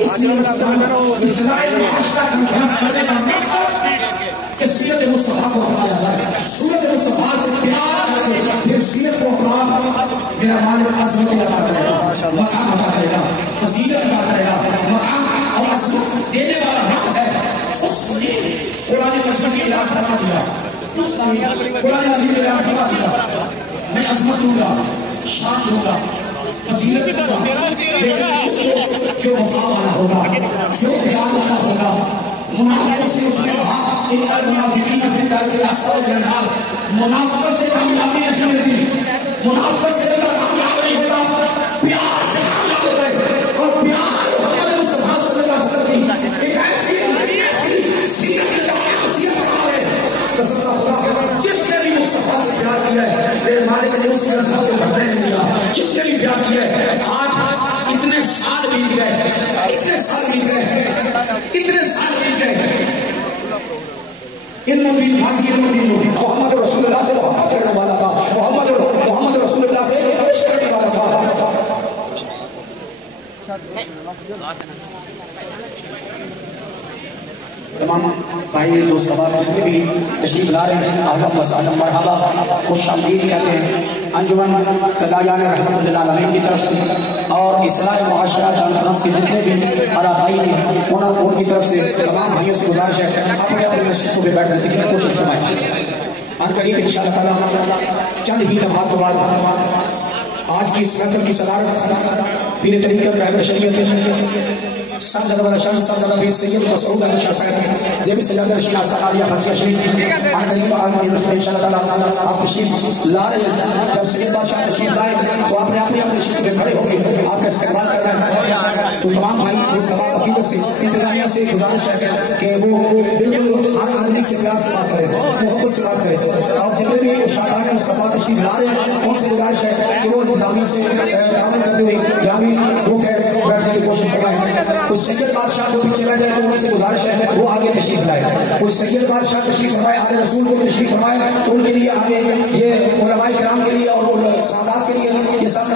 اسرائیل معاشرہ کا درس کرنے کا مقصد کہ سیرت مصطفیٰ کو اپنایا جائے، سیرت مصطفیٰ سے پیار کر کے پھر سیرت کو اپنا میرا مالک عظمت عطا کرے گا، مقام عطا کرے گا، فضیلت عطا کرے گا، مقام اور عظمت دینے والا رب ہے۔ اس نے قرآن مجید کی اعلان فرما دیا، اس نے قرآن مجید کی اعلان فرما دیا، میں عظمت دوں گا، شان دوں گا، فضیلت دوں گا، لیکن اس کو جو وفا والا ہوگا، جو پیار والا ہوگا، منافقوں سے اس نے کہا ان المنافقین فی الدرک الاسفل من النار، منافقت سے کامیابی نہیں ملتی، منافقت سے کامیاب نہیں ہوگا، پیار سے کامیاب ہوتا ہے۔ اور پیار محمد مصطفیٰ صلی اللہ علیہ وسلم کی ایک ایسی سیرت ہے قسم خدا جس نے بھی مصطفیٰ سے پیار کیا ہے میرے مالک نے اس کی عظمت کو بڑھنے نہیں دیا، جس نے بھی پیار کیا ہے۔ آج اتنے سال بیت گئے، اتنے سال بیت گئے، اتنے سال بیت گئے، محمد رسول اللہ سے محبت کرنے والا تھا، محمد رسول اللہ سے عشق کرنے والا تھا۔ تمام بھائی دوست احباب جتنے بھی تشریف لا رہے ہیں اہلا وسہلا مرحبا خوش آمدید کہتے ہیں انجمن فدایان رحمت للعالمین کی طرف سے اور اصلاح معاشرہ کانفرنس کے جتنے بھی اراکین ہیں ان کی طرف سے تمام بھائیوں سے گزارش ہے اپنے اپنے نشستوں پہ بیٹھنے کی کوشش فرمائیں۔ ان قریب انشاءاللہ تعالیٰ چند ہی لمحات بعد آج کی اس محفل کی صدارت پیر طریقت رہبر شریعت سرزدہ ونشان سرزدہ بیر سید مسعود علی شاہ صاحب زیب سجادہ رشید آستقالیہ خدشیہ شریف آن قریب آمین انشاءاللہ تعالیٰ آپ تشریف لا رہے ہیں جب سید بادشاہ تشریف لائے تو آپ نے اپنے تشریف میں کھڑے ہو کے آپ کا استقبال کر رہے ہیں۔ تو تمام بھائی اس تمام عقیدت سے انتظامیہ سے گزارش ہے کہ وہ بالکل ہر آدمی سے پیار سے بات کرے، محبت سے بات کرے، اور جتنے بھی شاہدان مصطفیٰ تشریف لا رہے ہیں ان سے گزارش ہے کہ وہ انتظامیہ سے تعامل کرتے ہوئے جامع روک ہے بیٹھنے کی کوشش کرائیں۔ کوئی سید بادشاہ جو پیچھے بیٹھے ہیں تو ان سے گزارش ہے وہ آگے تشریف لائے، کوئی سید بادشاہ تشریف فرمائے آل رسول کو تشریف فرمائے تو ان کے لیے آگے یہ علماء کرام کے لیے اور سادات کے لیے یہ سب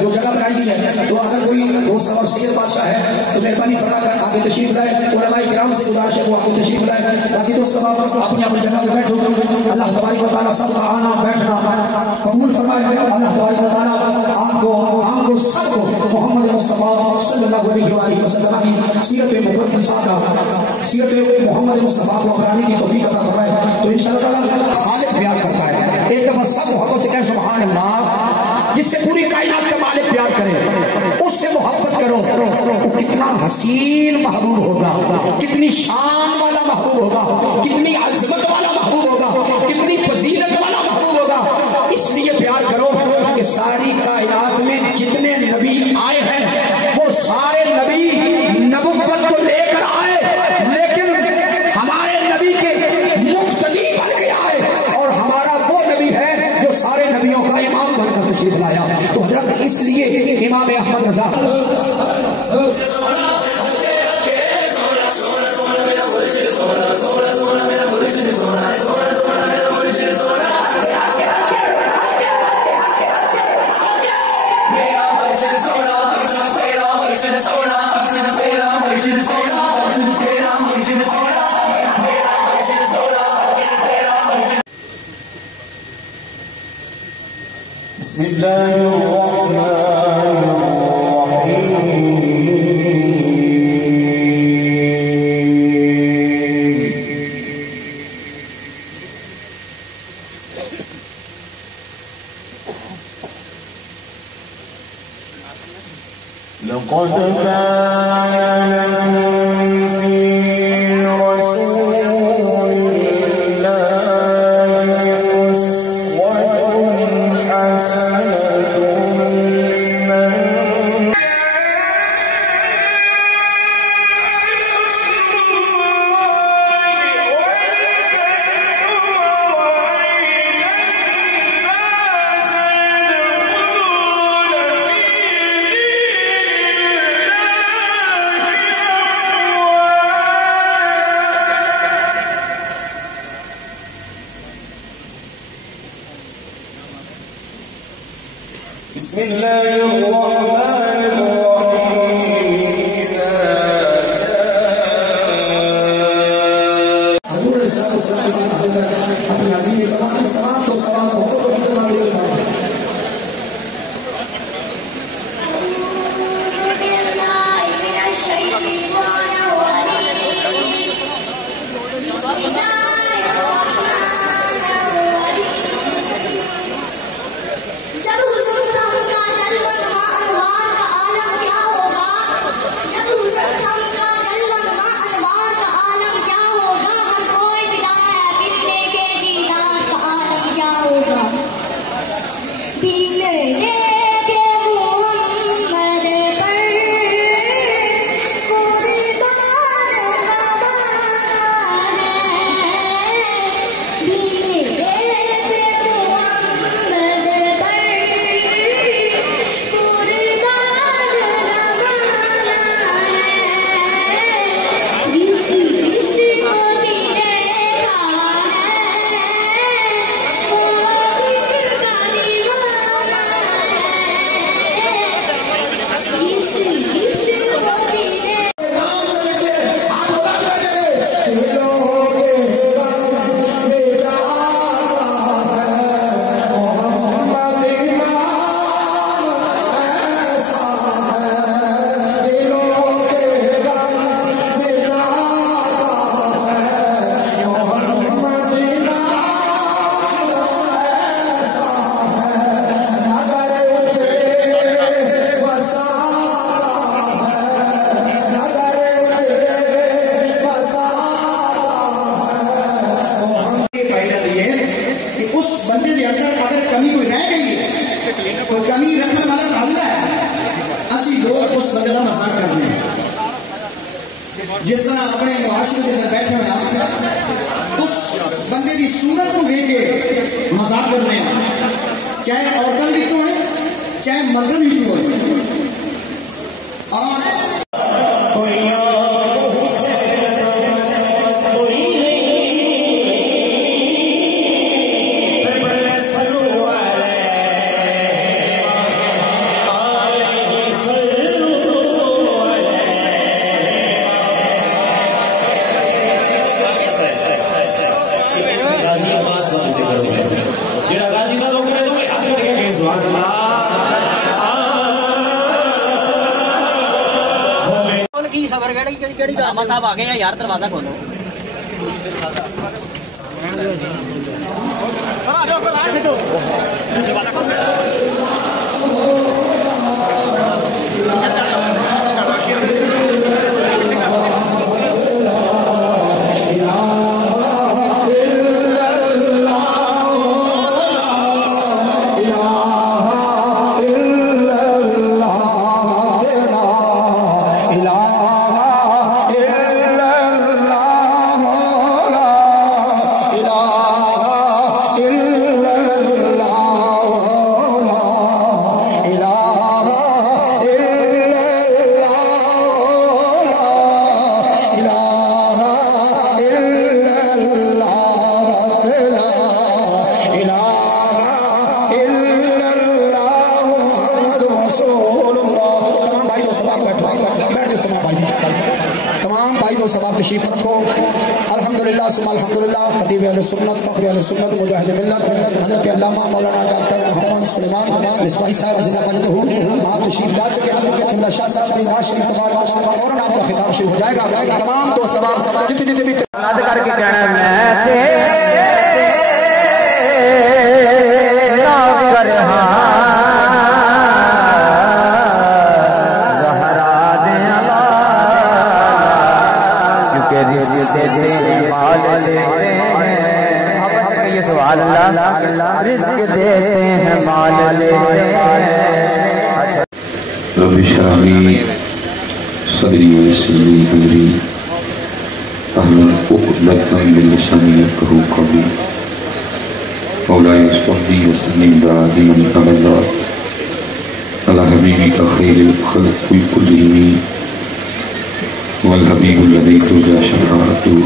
جو جگہ بنائی گئی ہے۔ تو اگر کوئی دوست اور سید بادشاہ ہے تو مہربانی فرما کر آگے تشریف لائے، علماء کرام سے گزارش ہے وہ آگے تشریف لائے۔ باقی دوست اپنی اپنی جگہ پہ بیٹھو، اللہ تبارک و تعالیٰ سب کا آنا بیٹھنا قبول فرمائے۔ اللہ تبارک و تعالیٰ آپ کو سب کو محمد مصطفیٰ صلی اللہ علیہ وسلم کی سیرت محمد مصطفیٰ کو اپنانے کی توفیق عطا فرمائے۔ تو انشاءاللہ تعالیٰ خالق پیار کرتا ہے، ایک دفعہ سب محبت سے کہیں سبحان اللہ۔ جس سے پوری کائنات کا مالک پیار کرے اس سے محبت کرو، وہ کتنا حسین محبوب ہوگا، کتنی شان والا محبوب ہوگا، کتنی عظمت والا محبوب ہوگا، کتنی فضیلت والا محبوب ہوگا۔ اس لیے پیار کرو کہ ساری کائنات میں جتنے نبی آئے ہیں وہ سارے نبی نبوت کو لے کر آئے، لیکن ہمارے نبی کے مقتدی بن کے آئے، اور ہمارا وہ نبی ہے جو سارے نبیوں کا امام بن کر تشریف لایا۔ تو حضرت اس لیے امام احمد رضا بسم الله الرحمن الرحيم لقد كان بسم الله الرحمن الرحيم جس طرح اپنے معاشرے کے اندر بیٹھے ہوئے آپ اس بندے کی صورت کو دیکھ کے مذاق کرتے ہیں، چاہے عورتوں وچوں ہیں چاہے مردوں وچوں ہیں. اور صاحب آ گئے ہیں یار، دروازہ کھولو. تمام بھائی کو سباب تشریف رکھو. الحمدللہ ثم الحمدللہ خطیب اہل سنت فخر اہل سنت مجاہد ملت حضرت علامہ مولانا ڈاکٹر محمد سلیمان مصباحی صاحب رضی اللہ عنہ آپ تشریف لا چکے ہیں. قبلہ شاہ صاحب کی نواز شریف تبارک فوراً آپ کا خطاب شروع ہو جائے گا. تمام تو سباب جتنے بھی کر کے کہنا میں رزق دیتے ہیں مال لیتے ہیں. رب اشرح لي صدري ويسر لي امري واحلل عقدة من لساني يفقهوا قولي. مولاي صل وسلم دائما ابدا على حبيبك خير الخلق كلهم والحبيب الذي ترجى شفاعته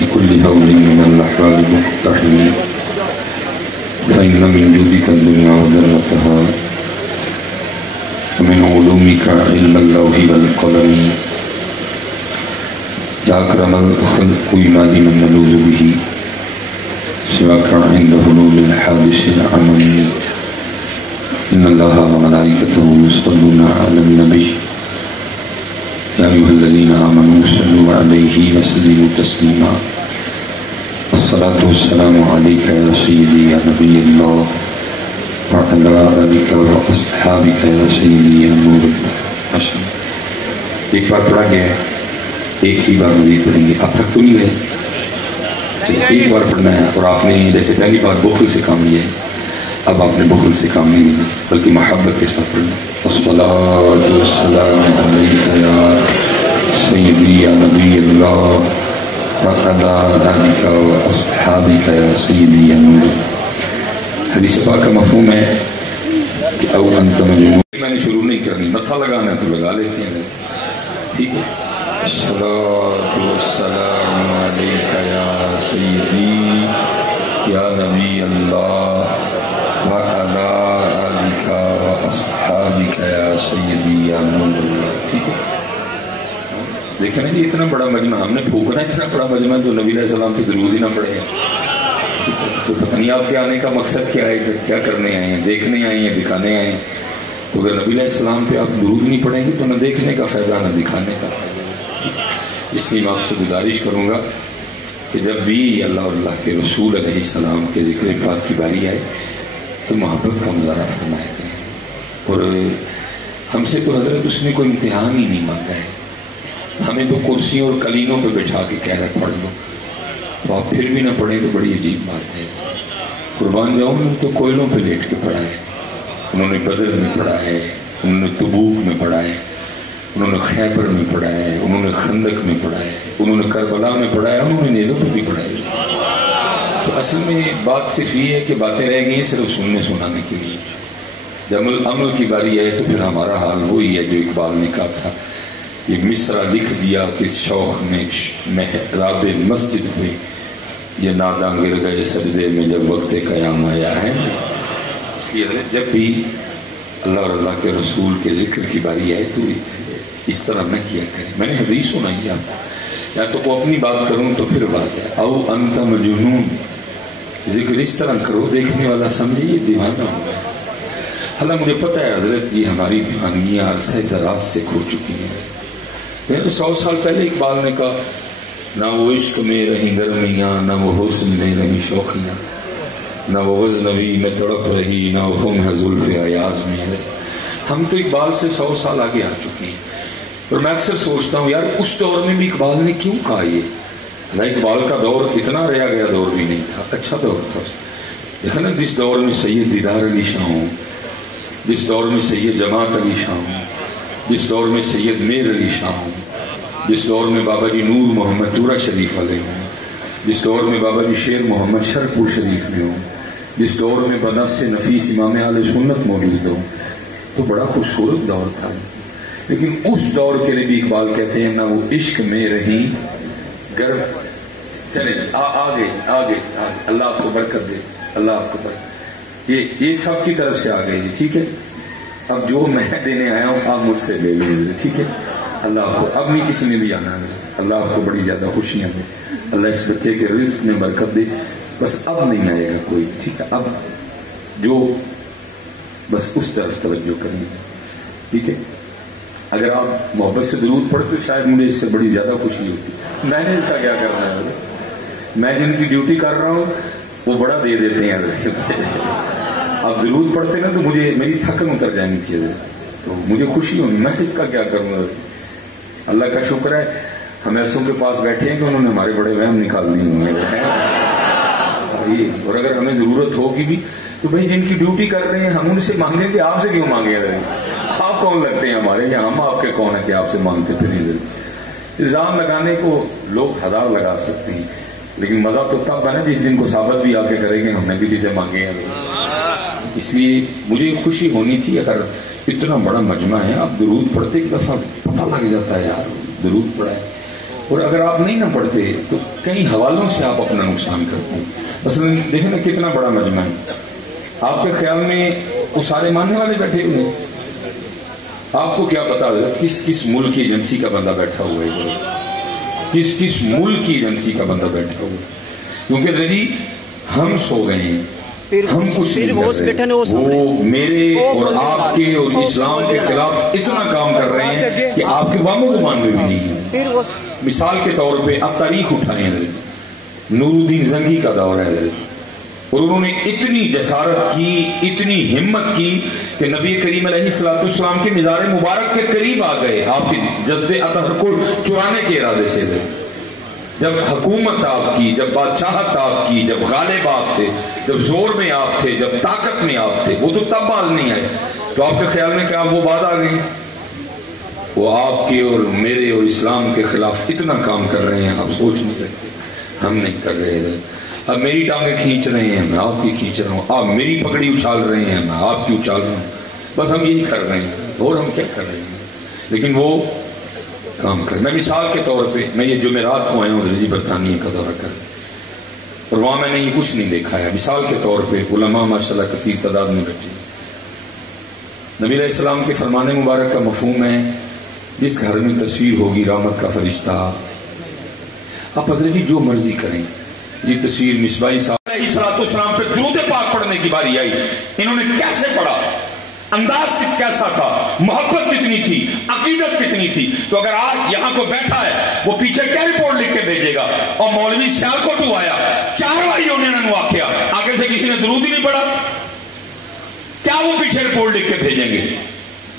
بكل هول من الأحوال المقتحم. فإن من جودك الدنيا وذرتها ومن علومك علم اللوح والقلم. يا أكرم الخلق ينادي من نلوذ به سواك عند حلول الحادث العمم. إن الله وملائكته يصلون على النبي يا أيها الذين آمنوا صلوا عليه وسلموا تسليما. الصلاة والسلام عليك يا سيدي يا نبي الله وعلى آلك وأصحابك يا سيدي يا نور الله. ایک بار پڑھا گیا ہے، ایک ہی بار مزید پڑھیں گے. اب تک تو نہیں گئے، ایک بار پڑھنا ہے. اور آپ نے جیسے پہلی بار بخل سے کام لیا ہے، اب آپ نے بخل سے کام نہیں لینا بلکہ محبت کے ساتھ پڑھنا. الصلاة والسلام علیکہ یا سیدی یا نبی اللہ وعلی آلک واصحابک یا سیدی یا نور اللہ. حدیث پاک کا مفہوم ہے کہ او انت مجنون. میں نے شروع نہیں کرنی، متھا لگانا ہے تو لگا لیتے ہیں. ٹھیک ہے. الصلاة والسلام علیکہ یا سیدی یا نبی اللہ وعلی آلک واصحابک یا سیدی یا نور اللہ. ٹھیک ہے. دیکھیں نا جی، اتنا بڑا مجمع ہم نے پھونکنا، اتنا بڑا مجمع جو نبی علیہ السلام پہ درود ہی نہ پڑے ہیں. تو پتہ نہیں آپ کے آنے کا مقصد کیا ہے، کیا کرنے آئے ہیں، دیکھنے آئے ہیں، دکھانے آئے ہیں. تو اگر نبی علیہ السلام پہ آپ درود نہیں پڑھیں گے تو نہ دیکھنے کا فائدہ نہ دکھانے کا فائدہ. اس لیے میں آپ سے گزارش کروں گا کہ جب بھی اللہ اور اللہ کے رسول علیہ السلام کے ذکر پاک کی باری آئے تو محبت کا مظاہرہ فرمایا کریں. اور ہم سے تو حضرت اس نے کوئی امتحان ہی نہیں مانگا ہے. ہمیں تو کرسیوں اور قلینوں پہ بٹھا کے کہہ رہا پڑھ لو، تو آپ پھر بھی نہ پڑھیں تو بڑی عجیب بات ہے. قربان جاؤں نے تو کوئلوں پہ لیٹ کے پڑھا ہے، انہوں نے بدر میں پڑھا ہے، انہوں نے تبوک میں پڑھا ہے، انہوں نے خیبر میں پڑھا ہے، انہوں نے خندق میں پڑھا ہے، انہوں نے کربلا میں پڑھا ہے، انہوں نے نیزوں پہ بھی پڑھا ہے۔ تو اصل میں بات صرف یہ ہے کہ باتیں رہ گئی ہیں صرف سننے سنانے کے لیے، جب عمل کی باری آئے تو پھر ہمارا حال وہی ہے جو اقبال نے کہا تھا، ایک مصرع لکھ دیا کہ شوق نے محراب مسجد پہ، یہ ناداں گر گئے سجدے میں جب وقت قیام آیا ہے۔ اس لیے جب بھی اللہ اور اللہ کے رسول کے ذکر کی باری آئے تو اس طرح نہ کیا کریں۔ میں نے حدیث سنائی آپ کو، یا تو کو اپنی بات کروں تو پھر بات ہے، او انت مجنون، ذکر اس طرح کرو دیکھنے والا سمجھے یہ دیوانہ ہو گیا۔ حالانکہ مجھے پتہ ہے حضرت یہ ہماری دیوانگیاں عرصہ دراز سے کھو چکی ہیں۔ میں نے 100 سال پہلے اقبال نے کہا نہ وہ عشق میں رہی گرمیاں، نہ وہ حسن میں رہی شوخیاں، نہ وہ غزنوی میں تڑپ رہی، نہ وہ خم ہے زلف ایاز میں۔ ہم تو اقبال سے 100 سال آگے آ چکے ہیں، اور میں اکثر سوچتا ہوں یار اس دور میں بھی اقبال نے کیوں کہا یہ؟ اقبال کا دور اتنا رہ گیا دور بھی نہیں تھا، اچھا دور تھا۔ دیکھا نا جس دور میں سید دیدار علی شاہ ہوں، جس دور میں سید جماعت علی شاہ ہوں، جس دور میں سید میر علی شاہ ہوں، جس دور میں بابا جی نور محمد چورا شریف علیہ ہوں، جس دور میں بابا جی شیر محمد شرپور شریف میں ہوں، جس دور میں بنفس نفیس امام اہل سنت موجود ہوں، تو بڑا خوبصورت دور تھا۔ لیکن اس دور کے لیے بھی اقبال کہتے ہیں نہ وہ عشق میں رہی گرم۔ چلیں آگے آگے اللہ آپ کو برکت دے، اللہ آپ کو برکت۔ یہ سب کی طرف سے آ گئی جی، ٹھیک ہے؟ اب جو میں دینے آیا ہوں آپ مجھ سے لے لیجیے، ٹھیک ہے؟ اللہ آپ کو اب نہیں کسی نے بھی آنا ہے، اللہ آپ کو بڑی زیادہ خوشیاں دے، اللہ اس بچے کے رزق میں برکت دے۔ بس اب نہیں آئے گا کوئی، ٹھیک ہے؟ اب جو بس اس طرف توجہ کریں گے، ٹھیک ہے؟ اگر آپ محبت سے درود پڑھتے تو شاید مجھے اس سے بڑی زیادہ خوشی ہوتی۔ میں نے اس کا کیا کرنا ہے، میں جن کی ڈیوٹی کر رہا ہوں وہ بڑا دے دیتے ہیں۔ آپ درود پڑھتے نا تو مجھے میری تھکن اتر جانی تھی، تو مجھے خوشی ہوگی، میں اس کا کیا کروں گا۔ اللہ کا شکر ہے ہم ایسوں کے پاس بیٹھے ہیں کہ انہوں نے ہمارے بڑے وہم نکال دیے ہوئے ہیں، اور اگر ہمیں ضرورت ہوگی بھی تو بھائی جن کی ڈیوٹی کر رہے ہیں ہم ان سے مانگیں کہ آپ سے کیوں مانگے؟ آپ کون لگتے ہیں ہمارے، یا ہم آپ کے کون ہیں کہ آپ سے مانگتے پھریں؟ الزام لگانے کو لوگ ہزار لگا سکتے ہیں، لیکن مزہ تو تب ہے نا جس دن کو ثابت بھی آ کے کریں گے ہم نے کسی سے مانگے ہیں۔ اس لیے مجھے خوشی ہونی تھی، اگر اتنا بڑا مجمع ہے آپ درود پڑھتے ایک دفعہ پتہ لگ جاتا ہے یار درود پڑھا ہے، اور اگر آپ نہیں نہ پڑھتے تو کئی حوالوں سے آپ اپنا نقصان کرتے ہیں۔ مثلا دیکھیں نا کتنا بڑا مجمع ہے، آپ کے خیال میں وہ سارے ماننے والے بیٹھے ہوئے ہیں؟ آپ کو کیا پتا کس کس ملک کی ایجنسی کا بندہ بیٹھا ہوا ہے، کس کس ملک کی ایجنسی کا بندہ بیٹھا ہوا ہے؟ کیونکہ جی ہم سو گئے ہیں، ہم کچھ نہیں کر رہے، وہ میرے اور آپ کے اور اسلام کے خلاف اتنا کام کر رہے ہیں کہ آپ کے واموں کو مان میں بھی نہیں ہے۔ مثال کے طور پہ آپ تاریخ اٹھائیں، نور الدین زنگی کا دور ہے، اور انہوں نے اتنی جسارت کی، اتنی ہمت کی کہ نبی کریم علیہ السلام کے مزار مبارک کے قریب آ گئے، آپ کے جذب اطہر کو چرانے کے ارادے سے۔ جب حکومت آپ کی، جب بادشاہت آپ کی، جب غالب آپ تھے، جب زور میں آپ تھے، جب طاقت میں آپ تھے، وہ تو تب باز نہیں آئے، تو آپ کے خیال میں کیا وہ بعد آ گئی؟ وہ آپ کے اور میرے اور اسلام کے خلاف اتنا کام کر رہے ہیں آپ سوچ نہیں سکتے۔ ہم نہیں کر رہے ہیں، اب میری ٹانگیں کھینچ رہے ہیں میں آپ کی کھینچ رہا ہوں، آپ میری پگڑی اچھال رہے ہیں میں آپ کی اچھال رہا ہوں، بس ہم یہی کر رہے ہیں، اور ہم کیا کر رہے ہیں؟ لیکن وہ کام کر، میں مثال کے طور پہ میں یہ جمعرات کو آیا ہوں جی برطانیہ کا دورہ کر، اور وہاں میں نے یہ کچھ نہیں دیکھا ہے۔ مثال کے طور پہ علماء ماشاءاللہ کثیر تعداد میں بیٹھے، نبی علیہ السلام کے فرمان مبارک کا مفہوم ہے جس گھر میں تصویر ہوگی رحمت کا فرشتہ، آپ حضرت جی جو مرضی کریں، یہ تصویر مصباحی صاحب علیہ السلام پہ درود پاک پڑھنے کی باری آئی، انہوں نے کیسے پڑھا، انداز کیسا تھا، محبت کتنی تھی، عقیدت کتنی تھی۔ تو اگر آج یہاں کو بیٹھا ہے وہ پیچھے کیا رپورٹ لکھ کے بھیجے گا، اور مولوی سیالکوٹ آیا 4 بھائیوں نے آخیا آگے سے کسی نے درود ہی نہیں پڑھا، کیا وہ پیچھے رپورٹ لکھ کے بھیجیں گے؟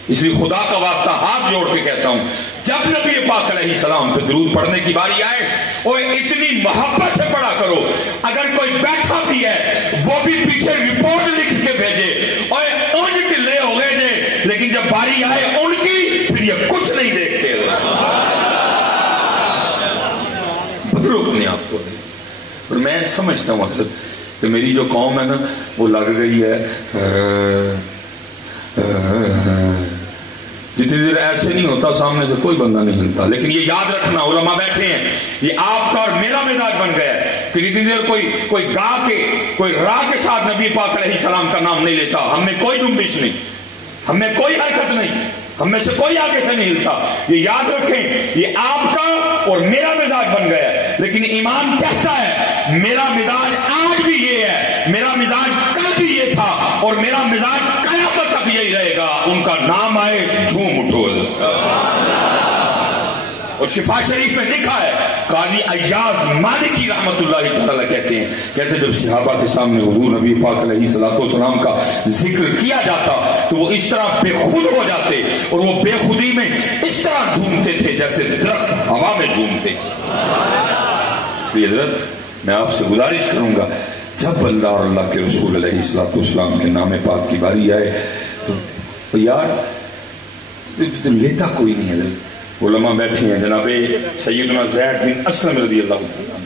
اس لیے خدا کا واسطہ ہاتھ جوڑ کے کہتا ہوں، جب نبی پاک علیہ السلام پہ درود پڑھنے کی باری آئے وہ اتنی محبت سے پڑھا کرو، اگر کوئی بیٹھا بھی ہے وہ بھی پیچھے رپورٹ لکھ کے بھیجے، اور ان کے لے ہو گئے جے، لیکن جب باری آئے ان کی پھر یہ کچھ نہیں دیکھتے۔ میں سمجھتا ہوں حضرت کہ میری جو قوم ہے نا وہ لگ گئی ہے جتنی دیر ایسے نہیں ہوتا سامنے سے کوئی بندہ نہیں ہلتا. لیکن یہ یاد رکھنا علماء بیٹھے ہیں یہ آپ کا اور میرا مزاج بن گیا ہے کہ جتنی دیر کوئی گا کے کوئی راہ کے ساتھ نبی پاک علیہ السلام کا نام نہیں لیتا ہم میں کوئی جنبش نہیں, ہم میں کوئی حرکت نہیں, ہم میں سے کوئی آگے سے نہیں ہلتا. یہ یاد رکھیں یہ آپ کا اور میرا مزاج بن گیا ہے. لیکن ایمان کہتا ہے میرا مزاج آج بھی یہ ہے, میرا مزاج کل بھی یہ تھا اور میرا مزاج قیامت تک یہی رہے گا. ان کا نام آئے جھوم اٹھو. اور شفا شریف میں لکھا ہے قاضی ایاز مالکی رحمت اللہ تعالی کہتے ہیں جب صحابہ کے سامنے حضور نبی پاک علیہ السلام کا ذکر کیا جاتا تو وہ اس طرح بے خود ہو جاتے اور وہ بے خودی میں اس طرح جھومتے تھے جیسے درخت ہوا میں جھومتے. اس لیے حضرت میں آپ سے گزارش کروں گا جب اللہ اور اللہ کے رسول علیہ السلام کے نام پاک کی باری آئے تو یار لیتا کوئی نہیں. حضرت علماء بیٹھے ہیں جناب سیدنا زید بن اسلم رضی اللہ تعالیٰ,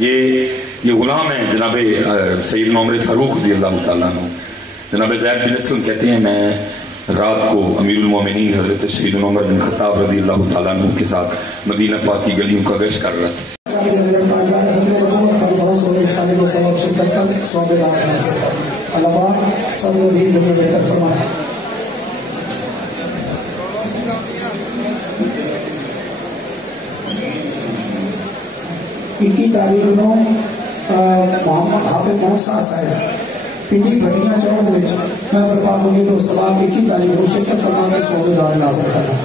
یہ غلام ہیں جناب سیدنا عمر فاروق رضی اللہ تعالیٰ عنہ. جناب زید بن اسلم کہتے ہیں میں رات کو امیر المومنین حضرت سیدنا عمر بن خطاب رضی اللہ تعالیٰ عنہ کے ساتھ مدینہ پاک کی گلیوں کا گشت کر رہا تھا. کی تاریخ نو محمد حافظ محمد صاحب پنڈی بھٹیاں چوک میں فرپا ہوگی تو اس کے بعد 21 تاریخ کو شرکت فرما کے سوگے دار نازل کرنا.